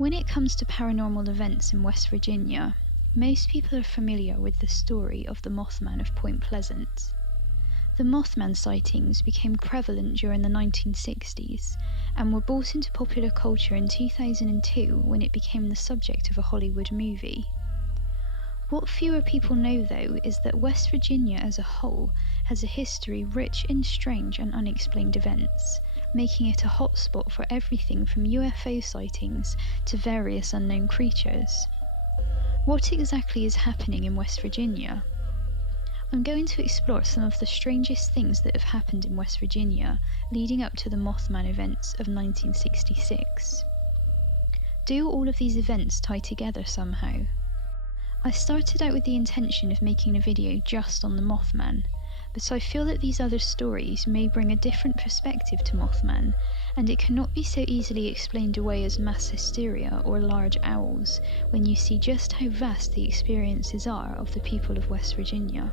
When it comes to paranormal events in West Virginia, most people are familiar with the story of the Mothman of Point Pleasant. The Mothman sightings became prevalent during the 1960s and were brought into popular culture in 2002 when it became the subject of a Hollywood movie. What fewer people know, though, is that West Virginia as a whole has a history rich in strange and unexplained events, making it a hotspot for everything from UFO sightings to various unknown creatures. What exactly is happening in West Virginia? I'm going to explore some of the strangest things that have happened in West Virginia leading up to the Mothman events of 1966. Do all of these events tie together somehow? I started out with the intention of making a video just on the Mothman, but I feel that these other stories may bring a different perspective to Mothman, and it cannot be so easily explained away as mass hysteria or large owls when you see just how vast the experiences are of the people of West Virginia.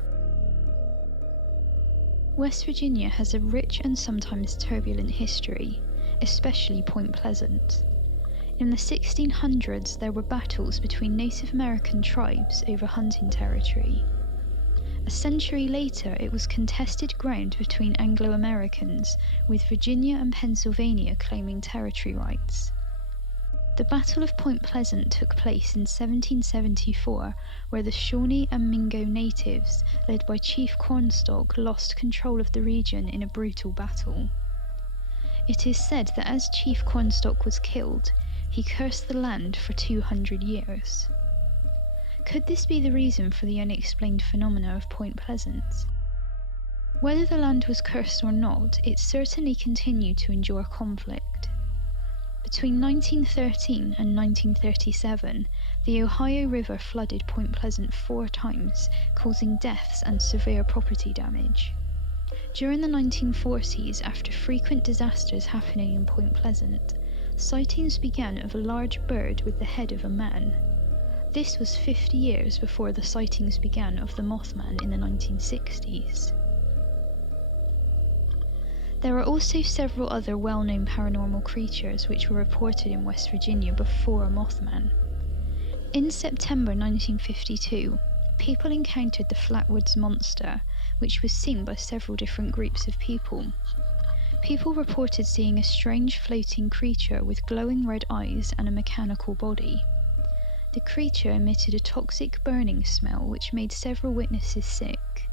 West Virginia has a rich and sometimes turbulent history, especially Point Pleasant. In the 1600s, there were battles between Native American tribes over hunting territory. A century later, it was contested ground between Anglo-Americans, with Virginia and Pennsylvania claiming territory rights. The Battle of Point Pleasant took place in 1774, where the Shawnee and Mingo natives, led by Chief Cornstalk, lost control of the region in a brutal battle. It is said that as Chief Cornstalk was killed, he cursed the land for 200 years. Could this be the reason for the unexplained phenomena of Point Pleasant? Whether the land was cursed or not, it certainly continued to endure conflict. Between 1913 and 1937, the Ohio River flooded Point Pleasant 4 times, causing deaths and severe property damage. During the 1940s, after frequent disasters happening in Point Pleasant, sightings began of a large bird with the head of a man. This was 50 years before the sightings began of the Mothman in the 1960s. There are also several other well-known paranormal creatures which were reported in West Virginia before Mothman. In September 1952, people encountered the Flatwoods Monster, which was seen by several different groups of people. People reported seeing a strange floating creature with glowing red eyes and a mechanical body. The creature emitted a toxic burning smell which made several witnesses sick.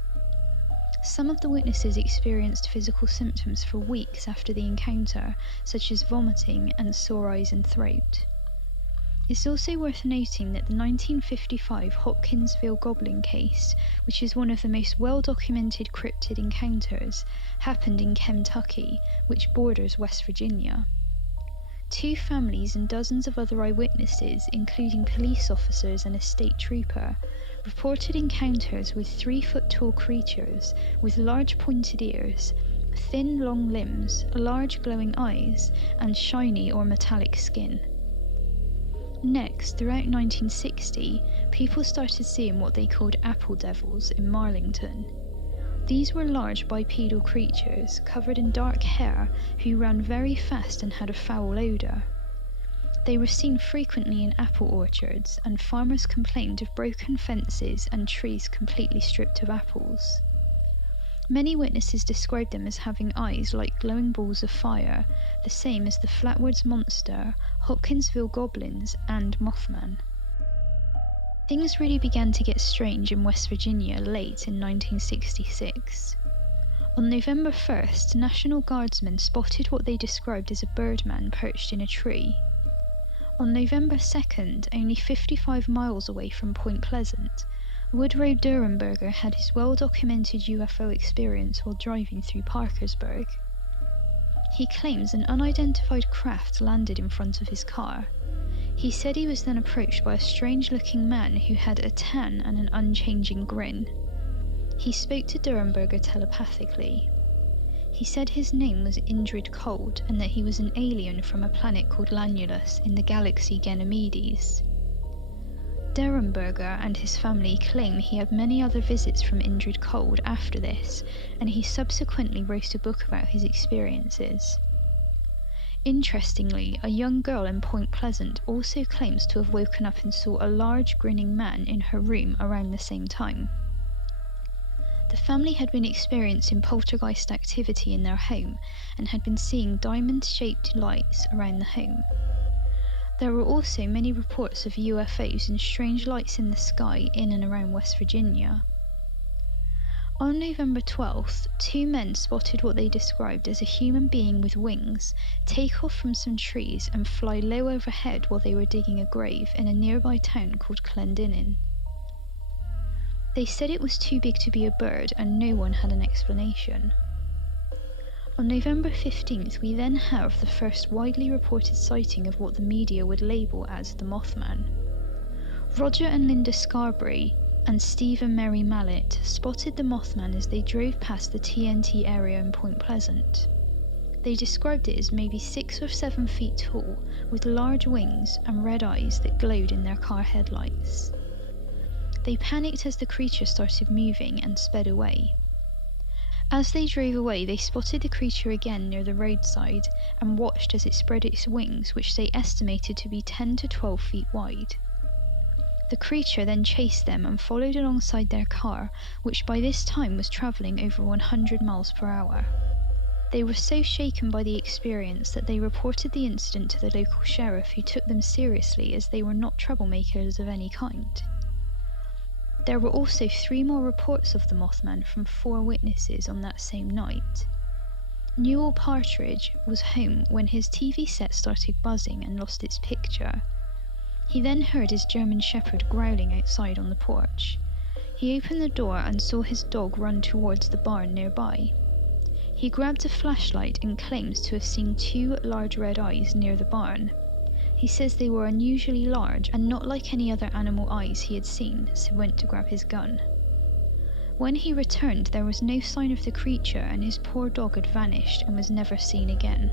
Some of the witnesses experienced physical symptoms for weeks after the encounter, such as vomiting and sore eyes and throat. It's also worth noting that the 1955 Hopkinsville Goblin case, which is one of the most well-documented cryptid encounters, happened in Kentucky, which borders West Virginia. 2 families and dozens of other eyewitnesses, including police officers and a state trooper, reported encounters with 3-foot-tall creatures with large pointed ears, thin long limbs, large glowing eyes, and shiny or metallic skin. Next, throughout 1960, people started seeing what they called apple devils in Marlington. These were large bipedal creatures covered in dark hair who ran very fast and had a foul odour. They were seen frequently in apple orchards, and farmers complained of broken fences and trees completely stripped of apples. Many witnesses described them as having eyes like glowing balls of fire, the same as the Flatwoods Monster, Hopkinsville Goblins, and Mothman. Things really began to get strange in West Virginia late in 1966. On November 1st, National Guardsmen spotted what they described as a birdman perched in a tree. On November 2nd, only 55 miles away from Point Pleasant, Woodrow Durenberger had his well-documented UFO experience while driving through Parkersburg. He claims an unidentified craft landed in front of his car. He said he was then approached by a strange-looking man who had a tan and an unchanging grin. He spoke to Durenberger telepathically. He said his name was Indrid Cold and that he was an alien from a planet called Lanulus in the galaxy Ganymedes. Durenberger and his family claim he had many other visits from Indrid Cold after this, and he subsequently wrote a book about his experiences. Interestingly, a young girl in Point Pleasant also claims to have woken up and saw a large grinning man in her room around the same time. The family had been experiencing poltergeist activity in their home and had been seeing diamond-shaped lights around the home. There were also many reports of UFOs and strange lights in the sky in and around West Virginia. On November 12th, 2 men spotted what they described as a human being with wings take off from some trees and fly low overhead while they were digging a grave in a nearby town called Clendenin. They said it was too big to be a bird and no one had an explanation. On November 15th, we then have the first widely reported sighting of what the media would label as the Mothman. Roger and Linda Scarberry and Steve and Mary Mallet spotted the Mothman as they drove past the TNT area in Point Pleasant. They described it as maybe 6 or 7 feet tall, with large wings and red eyes that glowed in their car headlights. They panicked as the creature started moving and sped away. As they drove away, they spotted the creature again near the roadside and watched as it spread its wings, which they estimated to be 10 to 12 feet wide. The creature then chased them and followed alongside their car, which by this time was travelling over 100 miles per hour. They were so shaken by the experience that they reported the incident to the local sheriff, who took them seriously as they were not troublemakers of any kind. There were also 3 more reports of the Mothman from 4 witnesses on that same night. Newell Partridge was home when his TV set started buzzing and lost its picture. He then heard his German Shepherd growling outside on the porch. He opened the door and saw his dog run towards the barn nearby. He grabbed a flashlight and claims to have seen 2 large red eyes near the barn. He says they were unusually large and not like any other animal eyes he had seen, so went to grab his gun. When he returned, there was no sign of the creature and his poor dog had vanished and was never seen again.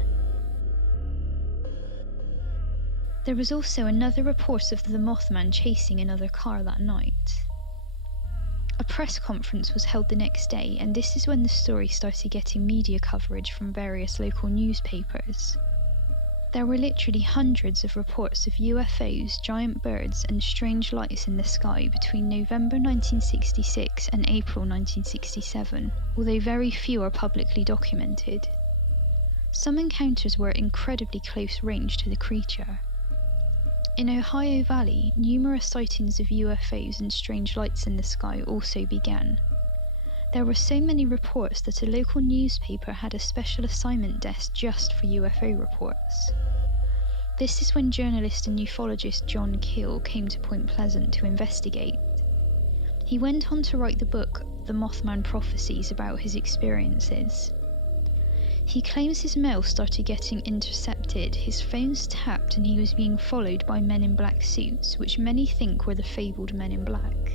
There was also another report of the Mothman chasing another car that night. A press conference was held the next day, and this is when the story started getting media coverage from various local newspapers. There were literally hundreds of reports of UFOs, giant birds, and strange lights in the sky between November 1966 and April 1967, although very few are publicly documented. Some encounters were at incredibly close range to the creature. In Ohio Valley, numerous sightings of UFOs and strange lights in the sky also began. There were so many reports that a local newspaper had a special assignment desk just for UFO reports. This is when journalist and ufologist John Keel came to Point Pleasant to investigate. He went on to write the book The Mothman Prophecies about his experiences. He claims his mail started getting intercepted, his phones tapped, and he was being followed by men in black suits, which many think were the fabled Men in Black.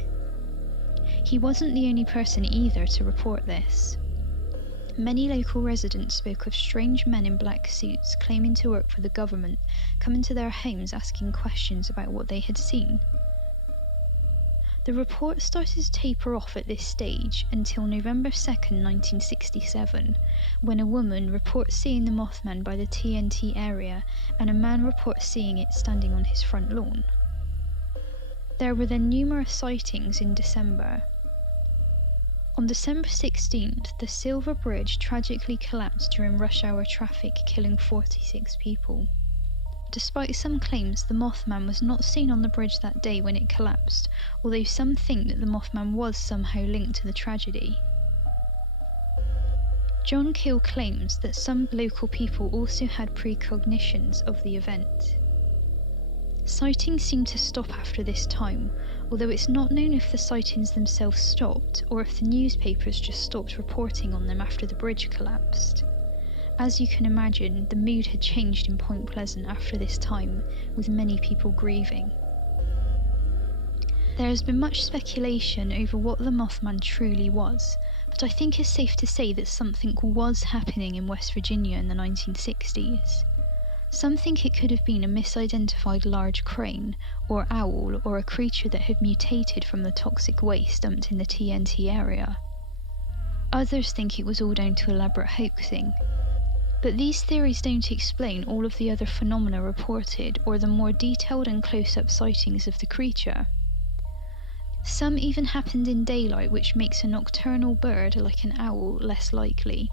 He wasn't the only person either to report this. Many local residents spoke of strange men in black suits claiming to work for the government, coming to their homes asking questions about what they had seen. The report started to taper off at this stage until November 2nd, 1967, when a woman reports seeing the Mothman by the TNT area and a man reports seeing it standing on his front lawn. There were then numerous sightings in December. On December 16th, the Silver Bridge tragically collapsed during rush hour traffic, killing 46 people. Despite some claims, the Mothman was not seen on the bridge that day when it collapsed, although some think that the Mothman was somehow linked to the tragedy. John Keel claims that some local people also had precognitions of the event. Sightings seemed to stop after this time, although it's not known if the sightings themselves stopped or if the newspapers just stopped reporting on them after the bridge collapsed. As you can imagine, the mood had changed in Point Pleasant after this time, with many people grieving. There has been much speculation over what the Mothman truly was, but I think it's safe to say that something was happening in West Virginia in the 1960s. Some think it could have been a misidentified large crane, or owl, or a creature that had mutated from the toxic waste dumped in the TNT area. Others think it was all down to elaborate hoaxing. But these theories don't explain all of the other phenomena reported or the more detailed and close-up sightings of the creature. Some even happened in daylight, which makes a nocturnal bird like an owl less likely.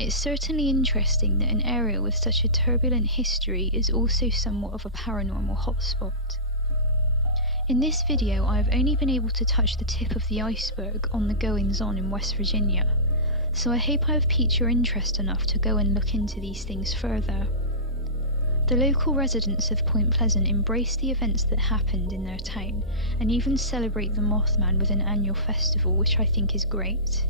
It's certainly interesting that an area with such a turbulent history is also somewhat of a paranormal hotspot. In this video, I have only been able to touch the tip of the iceberg on the goings-on in West Virginia, so I hope I have piqued your interest enough to go and look into these things further. The local residents of Point Pleasant embrace the events that happened in their town and even celebrate the Mothman with an annual festival, which I think is great.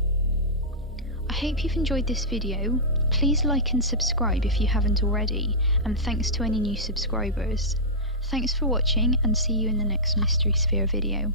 I hope you've enjoyed this video. Please like and subscribe if you haven't already, and thanks to any new subscribers. Thanks for watching, and see you in the next Mystery Sphere video.